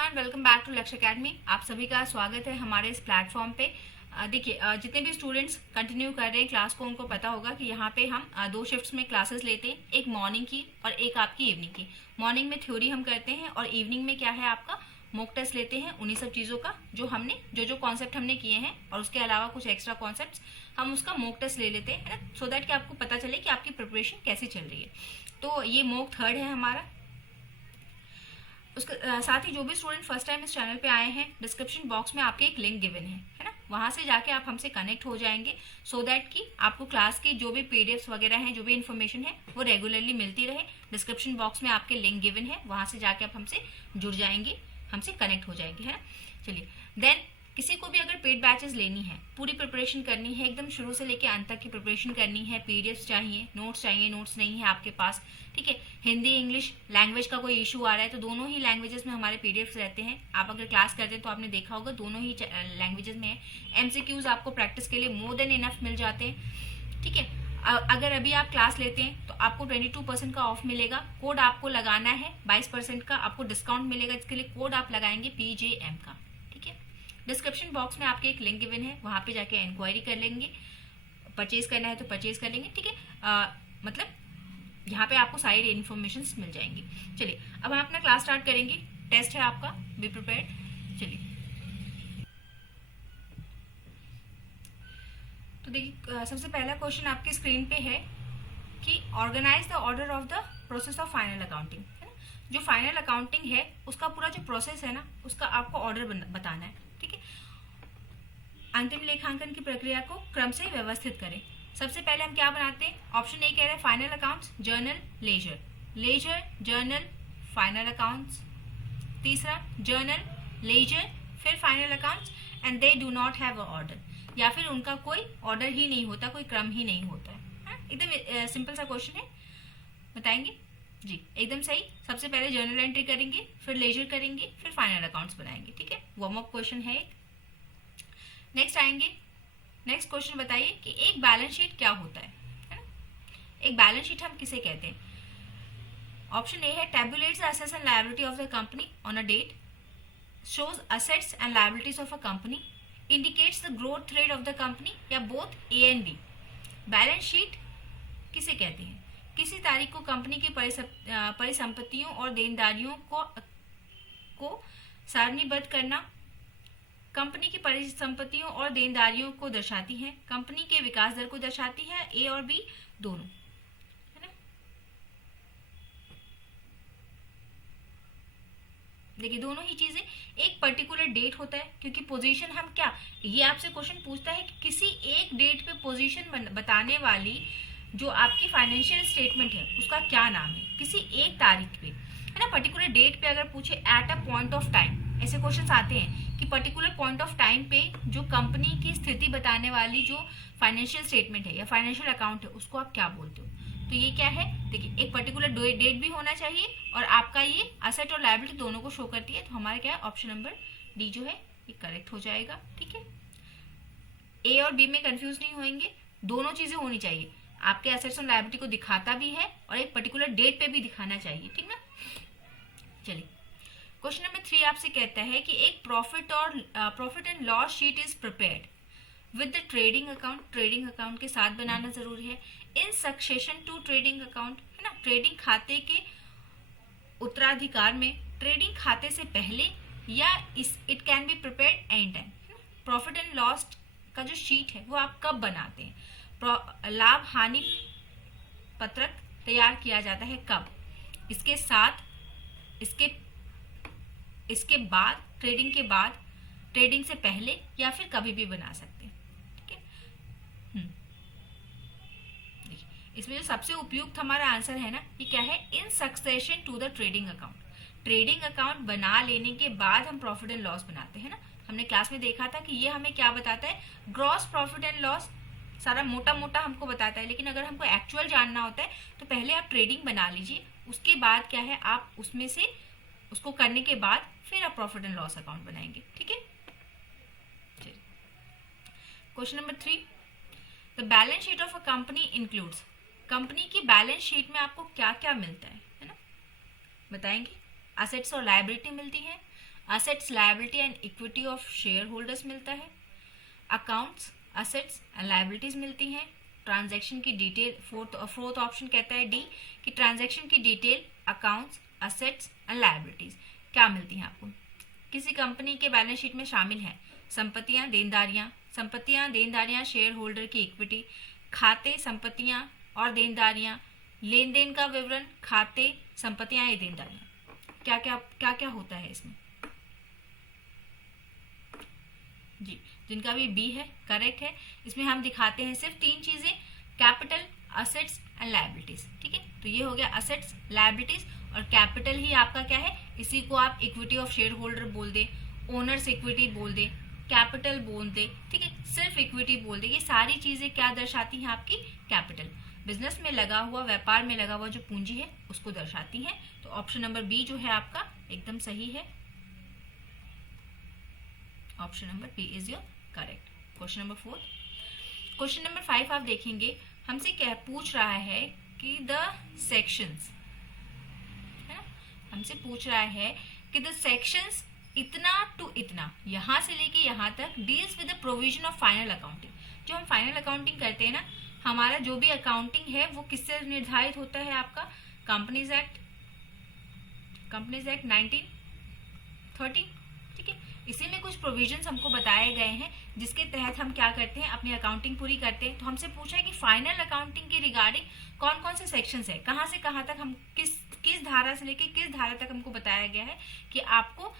Everyone, welcome back to लक्ष्य academy. आप सभी का स्वागत है हमारे इस प्लेटफॉर्म पे। देखिए, जितने भी स्टूडेंट्स कंटिन्यू कर रहे हैं क्लास को, उनको पता होगा कि यहाँ पे हम दो शिफ्ट्स में क्लासेस लेते हैं, एक मॉर्निंग की और एक आपकी इवनिंग की। मॉर्निंग में थ्योरी हम करते हैं और इवनिंग में क्या है आपका मॉक टेस्ट लेते हैं उन्हीं सब चीज़ों का जो हमने जो कॉन्सेप्ट हमने किए हैं, और उसके अलावा कुछ एक्स्ट्रा कॉन्सेप्ट्स हम उसका मॉक टेस्ट ले लेते हैं, है ना, सो दैट कि आपको पता चले कि आपकी प्रिपरेशन कैसी चल रही है। तो ये मॉक थर्ड है हमारा। उसके साथ ही जो भी स्टूडेंट फर्स्ट टाइम इस चैनल पे आए हैं, डिस्क्रिप्शन बॉक्स में आपके एक लिंक गिवन है ना, वहां से जाके आप हमसे कनेक्ट हो जाएंगे सो दैट कि आपको क्लास की जो भी पीडीएफ्स वगैरह हैं, जो भी इन्फॉर्मेशन है वो रेगुलरली मिलती रहे। डिस्क्रिप्शन बॉक्स में आपके लिंक गिवन है, वहां से जाके आप हमसे जुड़ जाएंगे, हमसे कनेक्ट हो जाएंगे, है ना। चलिए, देन किसी को भी अगर पेड बैचेस लेनी है, पूरी प्रिपरेशन करनी है, एकदम शुरू से लेके अंत तक की प्रिपरेशन करनी है, पीडीएफ्स चाहिए, नोट्स नहीं है आपके पास, ठीक है, हिंदी इंग्लिश लैंग्वेज का कोई इशू आ रहा है तो दोनों ही लैंग्वेजेस में हमारे पीडीएफ्स रहते हैं। आप अगर क्लास करते हैं तो आपने देखा होगा दोनों ही लैंग्वेजेस में है। एमसीक्यूज आपको प्रैक्टिस के लिए मोर देन इनफ मिल जाते हैं, ठीक है। अगर अभी आप क्लास लेते हैं तो आपको 22% का ऑफ मिलेगा। कोड आपको लगाना है, 22% का आपको डिस्काउंट मिलेगा। इसके लिए कोड आप लगाएंगे PJM का, ठीक है। डिस्क्रिप्शन बॉक्स में आपके एक लिंक गिवन है, वहां पे जाके इंक्वायरी कर लेंगे, परचेज करना है तो परचेज कर लेंगे, ठीक है। मतलब यहाँ पे आपको सारी इन्फॉर्मेशन मिल जाएंगी। चलिए, अब हम अपना क्लास स्टार्ट करेंगे। टेस्ट है आपका, बी प्रिपेयर्ड। चलिए, तो देखिए, सबसे पहला क्वेश्चन आपकी स्क्रीन पे है कि organise the order of the process of final accounting, है ना। जो फाइनल अकाउंटिंग है उसका पूरा जो प्रोसेस है ना, उसका आपको ऑर्डर बताना है, ठीक है। अंतिम लेखांकन की प्रक्रिया को क्रम से व्यवस्थित करें। सबसे पहले हम क्या बनाते हैं, ऑप्शन ए कह रहे हैं final accounts, journal, ledger, ledger, journal, final accounts. तीसरा जर्नल, लेजर, फिर final accounts, and they do not have a order, या फिर उनका कोई ऑर्डर ही नहीं होता, कोई क्रम ही नहीं होता है। एकदम सिंपल सा क्वेश्चन है, बताएंगे जी, एकदम सही। सबसे पहले जर्नल एंट्री करेंगे, फिर लेजर करेंगे, फिर फाइनल अकाउंट्स बनाएंगे, ठीक है। वार्म अप क्वेश्चन है एक। नेक्स्ट आएंगे, नेक्स्ट क्वेश्चन बताइए कि एक बैलेंस शीट क्या होता है ना। एक बैलेंस शीट हम किसे कहते हैं। ऑप्शन ए है tabulates the assets and liability of the company on a date, shows assets and liabilities of a company, indicates the growth rate of the company, या both A and B. Balance sheet किसे कहते हैं, किसी तारीख को company की परिसंपत्तियों और देनदारियों को सारणीबद्ध करना, कंपनी की परिसंपत्तियों और देनदारियों को दर्शाती है, कंपनी के विकास दर को दर्शाती है, ए और बी दोनों, है ना। देखिए, दोनों ही चीजें, एक पर्टिकुलर डेट होता है, क्योंकि पोजीशन हम क्या, ये आपसे क्वेश्चन पूछता है कि किसी एक डेट पे पोजीशन बताने वाली जो आपकी फाइनेंशियल स्टेटमेंट है उसका क्या नाम है, किसी एक तारीख पे, है ना। पर्टिकुलर डेट पे अगर पूछे at a point of time, ऐसे क्वेश्चंस आते हैं कि पर्टिकुलर पॉइंट ऑफ टाइम पे जो कंपनी की स्थिति बताने वाली जो फाइनेंशियल स्टेटमेंट है या फाइनेंशियल अकाउंट है उसको आप क्या बोलते हो। तो ये क्या है, देखिए, एक पर्टिकुलर डेट भी होना चाहिए और आपका ये असेट और लायबिलिटी दोनों को शो करती है। तो हमारा क्या है, ऑप्शन नंबर डी जो है ये करेक्ट हो जाएगा, ठीक है। ए और बी में कंफ्यूज नहीं होंगे, दोनों चीजें होनी चाहिए, आपके एसेट्स और लायबिलिटी को दिखाता भी है और एक पर्टिकुलर डेट पे भी दिखाना चाहिए, ठीक ना। चलिए, क्वेश्चन नंबर 3 आपसे कहता है कि एक profit and loss sheet is prepared with the trading account, trading account के साथ बनाना जरूरी है, in succession to trading account, है ना। ट्रेडिंग खाते के उत्तराधिकार में, ट्रेडिंग खाते से पहले, या it can be prepared any time. Profit and loss का जो शीट है वो आप कब बनाते हैं, लाभ हानि पत्रक तैयार किया जाता है कब, इसके साथ, इसके बाद, ट्रेडिंग के बाद, ट्रेडिंग से पहले, या फिर कभी भी बना सकते हैं, ठीक है। इसमें जो सबसे उपयुक्त हमारा आंसर है ना, ये क्या है, in succession to the trading account. Trading account बना लेने के बाद हम प्रॉफिट एंड लॉस बनाते हैं ना। हमने क्लास में देखा था कि ये हमें क्या बताता है, ग्रॉस प्रॉफिट एंड लॉस सारा मोटा मोटा हमको बताता है, लेकिन अगर हमको एक्चुअल जानना होता है तो पहले आप ट्रेडिंग बना लीजिए, उसके बाद क्या है, आप उसमें से उसको करने के बाद फिर आप प्रॉफिट एंड लॉस अकाउंट बनाएंगे, ठीक है। Question number 3, the balance sheet of a company includes, company की बैलेंस शीट में आपको क्या क्या मिलता है ना, बताएंगे। असेट्स और लायबिलिटी मिलती है, assets, liability and equity of share holders मिलता है। अकाउंट्स, असेट्स एंड लायबिलिटीज मिलती हैं। ट्रांजैक्शन की डिटेल, फोर्थ ऑप्शन कहता है डी कि ट्रांजैक्शन की detail, accounts, assets and liabilities क्या मिलती हैं आपको। किसी कंपनी के बैलेंस शीट में शामिल हैं संपत्तियां, देनदारियां, शेयर होल्डर की इक्विटी, खाते, संपत्तियां और देनदारियां, लेन देन का विवरण, खाते, संपत्तियां या देनदारियां। क्या क्या होता है इसमें जी। जिनका भी बी है करेक्ट है। इसमें हम दिखाते हैं सिर्फ 3 चीजें, कैपिटल, असेट्स एंड लायबिलिटीज। ठीक है, तो ये हो गया असेट्स, लायबिलिटीज और कैपिटल ही आपका क्या है, इसी को आप इक्विटी ऑफ शेयर होल्डर बोल दे, ओनर्स इक्विटी बोल दे, कैपिटल बोल दे। ठीक है, सिर्फ इक्विटी बोल दे। ये सारी चीजें क्या दर्शाती हैं आपकी, कैपिटल। बिजनेस में लगा हुआ, व्यापार में लगा हुआ जो पूंजी है उसको दर्शाती हैं। तो ऑप्शन नंबर बी जो है आपका एकदम सही है। Option number B is your correct. Question number 4। Question number 5 आप देखेंगे, हमसे क्या पूछ रहा है कि द सेक्शंस, है ना, हमसे पूछ रहा है कि द सेक्शंस इतना टू इतना, यहां से लेके यहां तक, deals with the provision of final accounting. जो हम फाइनल अकाउंटिंग करते हैं ना, हमारा जो भी अकाउंटिंग है वो किससे निर्धारित होता है, आपका कंपनीज एक्ट 1913। ठीक है, इसी में कुछ प्रोविजंस हमको बताए गए हैं जिसके तहत हम क्या करते हैं, अपनी अकाउंटिंग पूरी करते हैं। तो हमसे पूछा है कि फाइनल अकाउंटिंग के रिगार्डिंग कौन कौन से सेक्शंस है, कहां से कहां तक, हम किस धारा से लेके किस धारा तक हमको बताया गया है कि आपको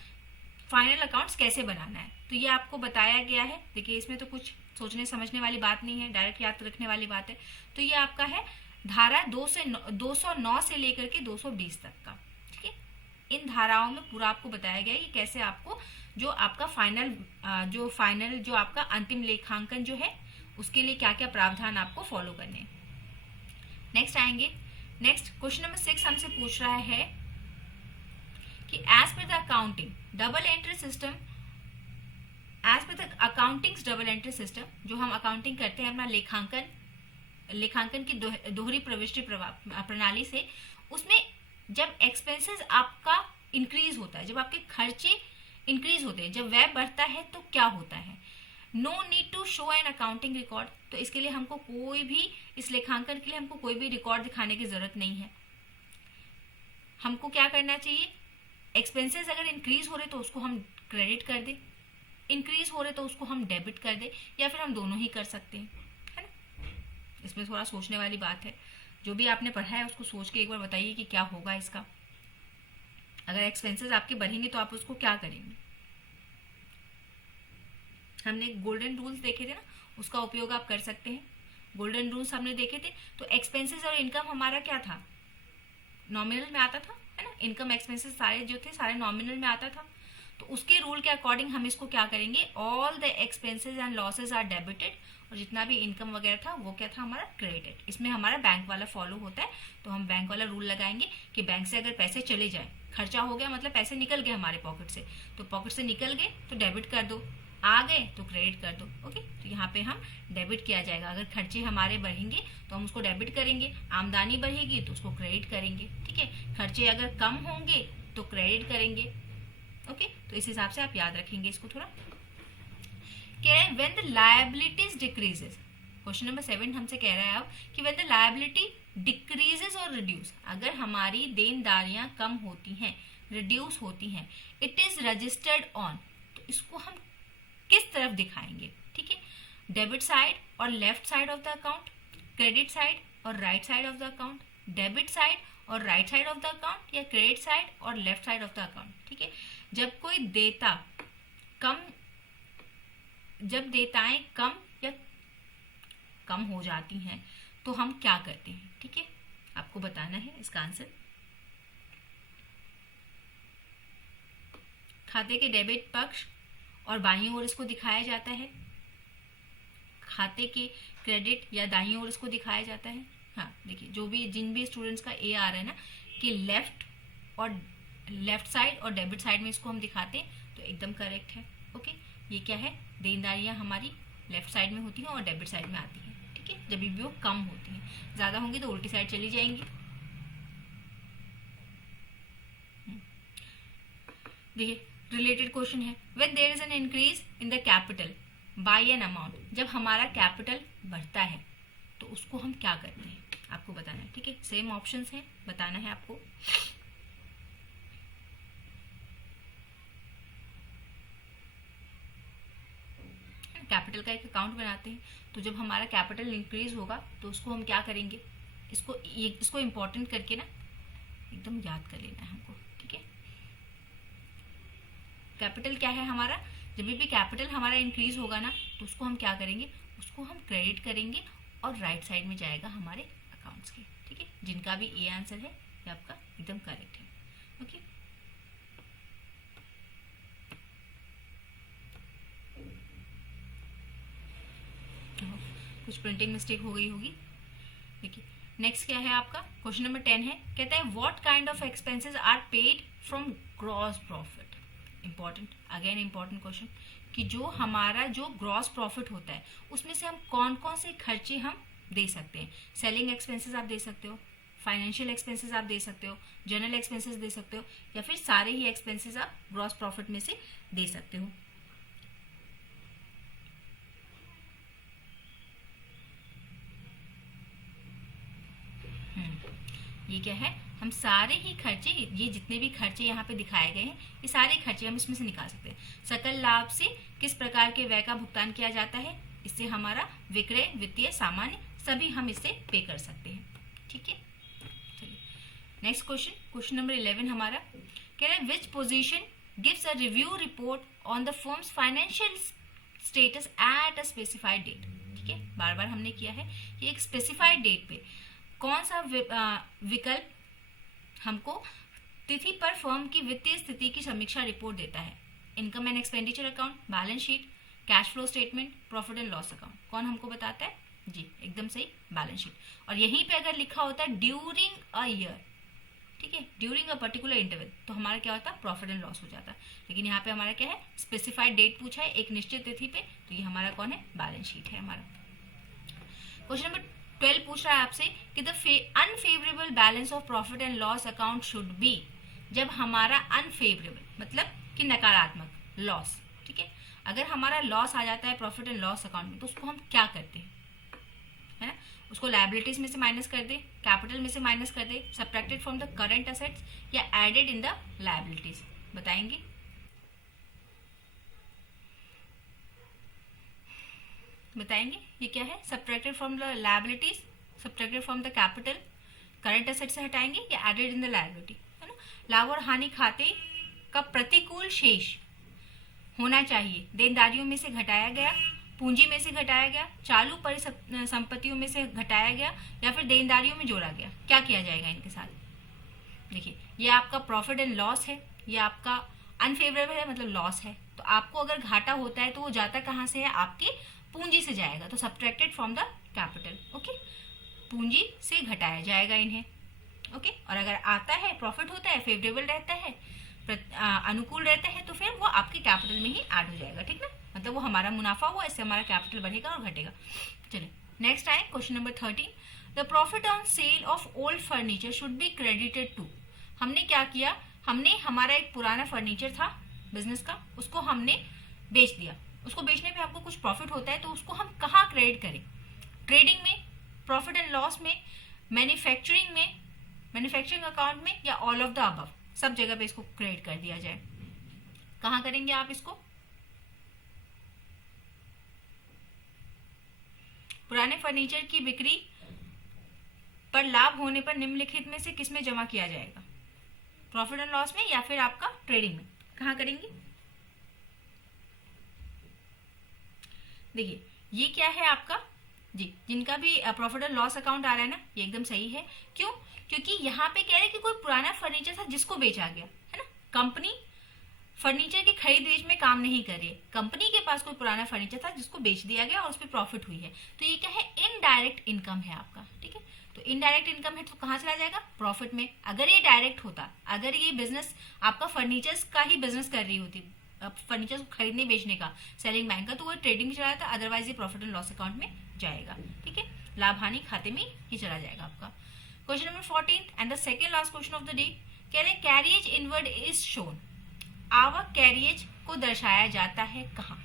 फाइनल अकाउंट्स कैसे बनाना है। तो ये आपको बताया गया है। देखिए, इसमें तो कुछ सोचने समझने वाली बात नहीं है, डायरेक्ट याद रखने वाली बात है। तो ये आपका है धारा 209 से लेकर के 220 तक का। ठीक है, इन धाराओं में पूरा आपको बताया गया है कि कैसे आपको जो आपका फाइनल जो आपका अंतिम लेखांकन जो है उसके लिए क्या क्या प्रावधान आपको फॉलो करने हैं। नेक्स्ट आएंगे। नेक्स्ट क्वेश्चन नंबर 6 हमसे पूछ रहा है कि as per the accounting double entry system, as per the accountings double entry system, जो हम अकाउंटिंग करते हैं अपना लेखांकन की दोहरी प्रविष्टि प्रणाली से, उसमें जब एक्सपेंसेस आपका इंक्रीज होता है, जब आपके खर्चे इंक्रीज होते हैं, जब व्यय बढ़ता है तो क्या होता है, no need to show an accounting record. तो इसके लिए हमको कोई भी, इस लेखांकन के लिए हमको कोई भी रिकॉर्ड दिखाने की जरूरत नहीं है। हमको क्या करना चाहिए, एक्सपेंसेस अगर इंक्रीज हो रहे तो उसको हम क्रेडिट कर दें, इंक्रीज हो रहे तो उसको हम डेबिट कर दें, या फिर हम दोनों ही कर सकते हैं, है ना। इसमें थोड़ा सोचने वाली बात है। जो भी आपने पढ़ा है उसको सोच के एक बार बताइए कि क्या होगा इसका। अगर एक्सपेंसेस आपके बढ़ेंगे तो आप उसको क्या करेंगे। हमने गोल्डन रूल्स देखे थे ना, उसका उपयोग आप कर सकते हैं। गोल्डन रूल्स हमने देखे थे, तो एक्सपेंसेस और इनकम हमारा क्या था, नॉमिनल में आता था, है ना। इनकम एक्सपेंसेस सारे जो थे सारे नॉमिनल में आता था। तो उसके रूल के अकॉर्डिंग हम इसको क्या करेंगे, all the expenses and losses are debited, और जितना भी इनकम वगैरह था वो क्या था, हमारा क्रेडिटेड। इसमें हमारा बैंक वाला फॉलो होता है। तो हम बैंक वाला रूल लगाएंगे कि बैंक से अगर पैसे चले जाए, खर्चा हो गया मतलब पैसे निकल गए हमारे पॉकेट से, तो पॉकेट से निकल गए तो डेबिट कर दो, आ गए तो क्रेडिट कर दो। ओके, तो यहाँ पे हम डेबिट किया जाएगा। अगर खर्चे हमारे बढ़ेंगे तो हम उसको डेबिट करेंगे, आमदनी बढ़ेगी तो उसको क्रेडिट करेंगे। ठीक है, खर्चे अगर कम होंगे तो क्रेडिट करेंगे। ओके, तो इस हिसाब से आप याद रखेंगे इसको थोड़ा। कह रहे हैं when the liabilities decreases, question number 7 हमसे कह रहा है अब कि व्हेन द लायबिलिटी डिक्रीजेस और रिड्यूस, अगर हमारी देनदारियां कम होती हैं, रिड्यूस होती हैं, इट इज रजिस्टर्ड ऑन, तो इसको हम किस तरफ दिखाएंगे। ठीक है, डेबिट साइड और left side of the account, credit side और right side of the account, debit side और right side of the account, या क्रेडिट साइड और left side of the account. ठीक है, जब कोई देता कम, जब देताएं कम या कम हो जाती हैं तो हम क्या करते हैं। ठीक है, आपको बताना है इसका आंसर। खाते के डेबिट पक्ष और बाईं ओर इसको दिखाया जाता है, खाते के क्रेडिट या दाईं ओर इसको दिखाया जाता है। हाँ देखिए, जो भी जिन भी स्टूडेंट्स का ए आ रहा है ना कि लेफ्ट साइड और डेबिट साइड में इसको हम दिखाते हैं, तो एकदम करेक्ट है। ओके, ये क्या है, देनदारियां हमारी लेफ्ट साइड में होती हैं और डेबिट साइड में आती हैं। ठीक है, जब भी वो कम होती हैं, ज्यादा होंगी तो उल्टी साइड चली जाएंगी। देखिए, रिलेटेड क्वेश्चन है, when there is an increase in the capital by an amount, जब हमारा कैपिटल बढ़ता है तो उसको हम क्या करते हैं, आपको बताना है। ठीक है, सेम ऑप्शंस हैं, बताना है आपको। कैपिटल का एक अकाउंट बनाते हैं, तो जब हमारा कैपिटल इंक्रीज होगा तो उसको हम क्या करेंगे, इसको इंपॉर्टेंट करके ना एकदम याद कर लेना है हमको। ठीक है, कैपिटल क्या है हमारा, जब भी कैपिटल हमारा इंक्रीज होगा ना तो उसको हम क्या करेंगे, उसको हम क्रेडिट करेंगे और राइट साइड में जाएगा हमारे अकाउंट्स के। ठीक है, जिनका भी ए आंसर है ये आपका एकदम करेक्ट है। ओके, कुछ प्रिंटिंग मिस्टेक हो गई होगी। देखिए नेक्स्ट क्या है आपका, क्वेश्चन नंबर 10 है, कहता है what kind of expenses are paid from gross profit. Important, again important question, कि जो हमारा जो ग्रॉस प्रॉफिट होता है उसमें से हम कौन कौन से खर्चे हम दे सकते हैं। सेलिंग एक्सपेंसेस आप दे सकते हो, फाइनेंशियल एक्सपेंसेस आप दे सकते हो, जनरल एक्सपेंसेस दे सकते हो, या फिर सारे ही एक्सपेंसेस आप ग्रॉस प्रॉफिट में से दे सकते हो। ये क्या है, हम सारे ही खर्चे, ये जितने भी खर्चे यहाँ पे दिखाए गए हैं ये सारे खर्चे हम इसमें से निकाल सकते हैं। सकल लाभ से किस प्रकार के व्यय का भुगतान किया जाता है, इससे हमारा विक्रय, वित्तीय, सामान्य सभी हम इससे पे कर सकते हैं। ठीक है, चलिए नेक्स्ट क्वेश्चन, क्वेश्चन नंबर 11 हमारा कह रहा है which position gives a review report on the firm's financial status at a specified date. ठीक है, बार बार हमने किया है कि एक स्पेसिफाइड डेट पे कौन सा विकल्प हमको तिथि पर फर्म की वित्तीय स्थिति की समीक्षा रिपोर्ट देता है। Income and expenditure account, balance sheet, cash flow statement, profit and loss account, कौन हमको बताता है, जी एकदम सही, बैलेंस शीट। और यहीं पे अगर लिखा होता है ड्यूरिंग अ ईयर, ठीक है, ड्यूरिंग अ पर्टिकुलर इंटरवल, तो हमारा क्या होता है, प्रॉफिट एंड लॉस हो जाता है। लेकिन यहाँ पे हमारा क्या है, स्पेसिफाइड डेट पूछा है एक निश्चित तिथि पे, तो ये हमारा कौन है, बैलेंस शीट है हमारा। क्वेश्चन नंबर 12 पूछ रहा है आपसे कि the unfavourable balance of profit and loss account should be, जब हमारा अनफेवरेबल मतलब कि नकारात्मक लॉस, ठीक है, अगर हमारा लॉस आ जाता है प्रॉफिट एंड लॉस अकाउंट में तो उसको हम क्या करते हैं, है ना, उसको लायबिलिटीज में से माइनस कर दे, कैपिटल में से माइनस कर दे, subtracted from the current assets या एडेड इन द लायबिलिटीज, बताएंगे। ये क्या है, subtracted from the liabilities, subtracted from the capital, current asset से हटाएंगे या एडेड इन द लायबिलिटी, है ना। लाभ और हानि खाते का प्रतिकूल शेष होना चाहिए, देनदारियों में से घटाया गया, पूंजी में से घटाया गया, चालू परिसंपत्तियों में से घटाया गया या फिर देनदारियों में जोड़ा गया, क्या किया जाएगा इनके साथ। देखिए ये आपका प्रॉफिट एंड लॉस है, ये आपका अनफेवरेबल है मतलब लॉस है, तो आपको अगर घाटा होता है तो वो जाता कहाँ से है, आपके पूंजी से जाएगा, तो subtracted from the capital, okay, पूंजी से घटाया जाएगा इन्हें, ओके। और अगर आता है, प्रॉफिट होता है, फेवरेबल रहता है, अनुकूल रहता है, तो फिर वो आपके कैपिटल में ही ऐड हो जाएगा, ठीक ना, मतलब वो हमारा मुनाफा हुआ, इससे हमारा कैपिटल बढ़ेगा और घटेगा। चलिए नेक्स्ट आए question number 13, the profit on sale of old furniture should be credited to. हमने क्या किया, हमने हमारा एक पुराना फर्नीचर था बिजनेस का, उसको हमने बेच दिया, उसको बेचने पे आपको कुछ प्रॉफिट होता है, तो उसको हम कहाँ क्रेडिट करें, ट्रेडिंग में, प्रॉफिट एंड लॉस में, मैन्युफैक्चरिंग में, मैन्युफैक्चरिंग अकाउंट में, या ऑल ऑफ द अबव, सब जगह पे इसको क्रेडिट कर दिया जाए। कहाँ करेंगे आप इसको, पुराने फर्नीचर की बिक्री पर लाभ होने पर निम्नलिखित में से किस में जमा किया जाएगा, प्रॉफिट एंड लॉस में या फिर आपका ट्रेडिंग में, कहाँ करेंगे। देखिए ये क्या है आपका, जी जिनका भी प्रॉफिट एंड लॉस अकाउंट आ रहा है ना, ये एकदम सही है, क्यों, क्योंकि यहाँ पे कह रहे हैं कि कोई पुराना फर्नीचर था जिसको बेचा गया, है ना, कंपनी फर्नीचर की खरीद बेच में काम नहीं कर रही है, कंपनी के पास कोई पुराना फर्नीचर था जिसको बेच दिया गया और उस पर प्रॉफिट हुई है, तो ये क्या है, इनडायरेक्ट इनकम है आपका, ठीक है। तो इनडायरेक्ट इनकम है तो कहाँ चला जाएगा, प्रॉफिट में। अगर ये डायरेक्ट होता, अगर ये बिजनेस आपका फर्नीचर्स का ही बिजनेस कर रही होती, फर्नीचर को खरीदने बेचने का, सेलिंग बैंक का, तो वो ट्रेडिंग में चला जाता, अदरवाइज ये प्रॉफिट एंड लॉस अकाउंट में जाएगा, ठीक है, लाभ हानि खाते में ही चला जाएगा आपका। Question number 14 and the second last question of the day, कह रहे हैं कैरिएज इनवर्ड इज शोन। आवक कैरियज को दर्शाया जाता है कहाँ?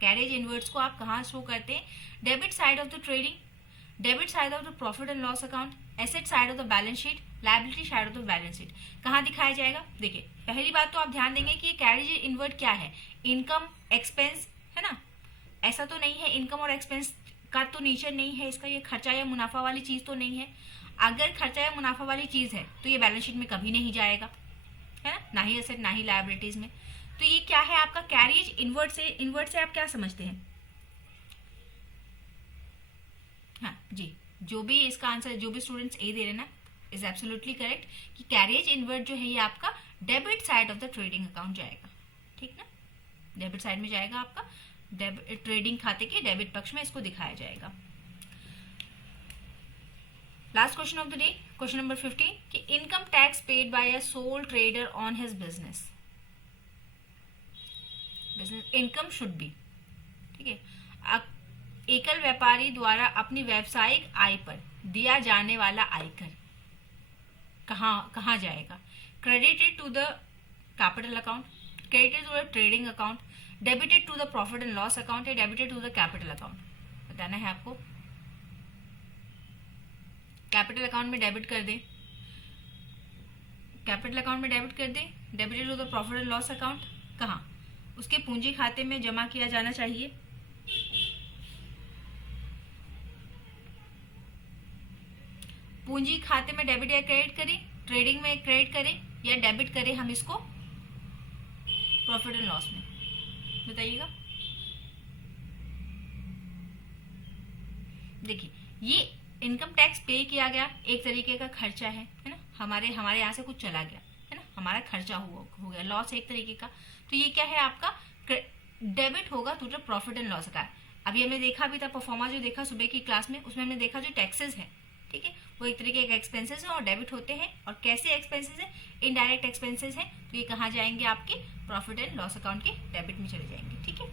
कैरियज इनवर्ड्स को आप कहाँ शो करते हैं? Debit side of the trading, debit side of the profit and loss account, asset side of the balance sheet, liability side of the balance sheet, कहाँ दिखाया जाएगा? देखिए पहली बात तो आप ध्यान देंगे कि कैरियज इनवर्ड क्या है? इनकम एक्सपेंस है ना, ऐसा तो नहीं है, इनकम और एक्सपेंस का तो नेचर नहीं है इसका, ये खर्चा या मुनाफा वाली चीज तो नहीं है। अगर खर्चा या मुनाफा वाली चीज है तो ये बैलेंस शीट में कभी नहीं जाएगा, है ना ही एसेट ना ही लायबिलिटीज में। तो ये क्या है आपका कैरियज इनवर्ड से? इनवर्ड से आप क्या समझते हैं? हाँ जी, जो भी इसका आंसर, जो भी स्टूडेंट्स ए दे रहे ना, इज एब्सोल्युटली करेक्ट कि कैरियज इनवर्ड जो है ये आपका debit side of the trading account जाएगा, ठीक ना, डेबिट साइड में जाएगा आपका, ट्रेडिंग खाते के डेबिट पक्ष में इसको दिखाया जाएगा। Last question of the day, question number 15 कि income tax paid by a soul trader on his business income should be, ठीक है, एकल व्यापारी द्वारा अपनी व्यावसायिक आय पर दिया जाने वाला आयकर कहाँ जाएगा? Credited to the capital account, credited to the trading account, debited to the profit and loss account या debited to the capital account? बताना है आपको। कैपिटल अकाउंट में डेबिट कर दे, कैपिटल अकाउंट में डेबिट कर दे, debited to the profit and loss account कहाँ? उसके पूंजी खाते में जमा किया जाना चाहिए। पूंजी खाते में डेबिट या क्रेडिट करें, ट्रेडिंग में क्रेडिट करें या डेबिट करें हम इसको प्रॉफिट एंड लॉस में? बताइएगा। देखिए ये इनकम टैक्स पे किया गया एक तरीके का खर्चा है ना, हमारे यहाँ से कुछ चला गया है ना, हमारा खर्चा हो गया, लॉस एक तरीके का। तो ये क्या है आपका डेबिट होगा to the profit and loss account. अभी हमने देखा भी था परफॉर्मा जो देखा सुबह की क्लास में, उसमें हमने देखा जो टैक्सेस है, ठीक है, वो एक तरीके के एक्सपेंसेस हैं और डेबिट होते हैं। और कैसे एक्सपेंसेस हैं? इनडायरेक्ट एक्सपेंसेस हैं, तो ये कहाँ जाएंगे? आपके प्रॉफिट एंड लॉस अकाउंट के डेबिट में चले जाएंगे, ठीक है।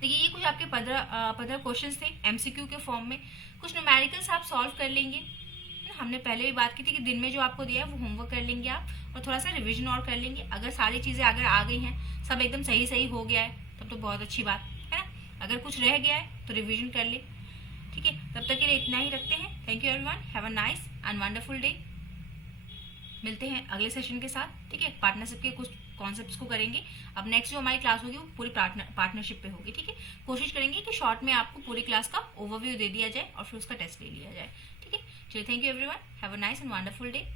देखिए ये कुछ आपके 15 क्वेश्चंस थे एमसीक्यू के फॉर्म में। कुछ न्यूमेरिकल्स आप सॉल्व कर लेंगे, हमने पहले भी बात की थी कि दिन में जो आपको दिया है वो होमवर्क कर लेंगे आप, और थोड़ा सा रिवीजन और कर लेंगे। अगर सारी चीज़ें अगर आ गई हैं, सब एकदम सही हो गया है, तब तो बहुत अच्छी बात है ना। अगर कुछ रह गया है तो रिवीजन कर ले, ठीक है। तब तक के लिए इतना ही रखते हैं। Thank you everyone, have a nice and wonderful day. मिलते हैं अगले सेशन के साथ, ठीक है। पार्टनरशिप के कुछ कॉन्सेप्ट्स को करेंगे। अब नेक्स्ट जो हमारी क्लास होगी वो पूरी पार्टनरशिप पे होगी, ठीक है। कोशिश करेंगे कि शॉर्ट में आपको पूरी क्लास का ओवरव्यू दे दिया जाए और फिर उसका टेस्ट ले लिया जाए, ठीक है। चलिए, thank you everyone, have a nice and wonderful day.